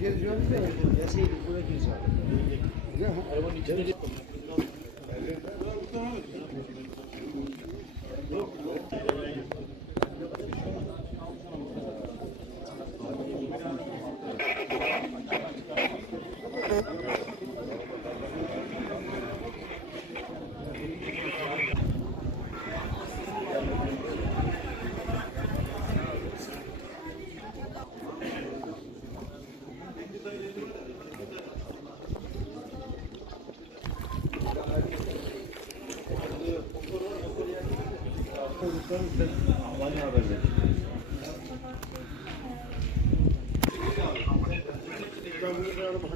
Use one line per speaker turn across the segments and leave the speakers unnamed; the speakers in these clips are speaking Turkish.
Geziyoruz ya. Arabanın içinde. koyduklarını sen. Ben bunu arama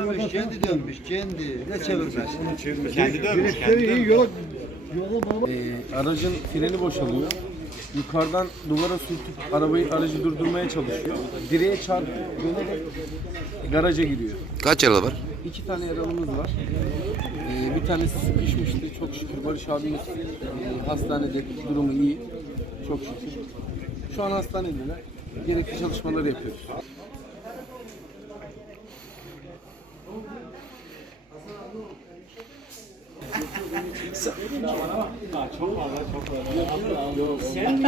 Dönmüş, kendi dönmüş, kendi. Ne çevirmez?
Kendi dönmüş, kendi dönmüş.
Ee, aracın freni boşalıyor. Yukarıdan duvara sürtüp arabayı aracı durdurmaya çalışıyor. Direğe çarpıp dönerek garaja giriyor.
Kaç yaralı var?
İki tane yaralımız var. Ee, bir tanesi sıkışmıştı. Çok şükür Barış abimiz e, hastanede durumu iyi. Çok şükür. Şu an hastanedeler. Gerekli çalışmaları yapıyoruz. Sen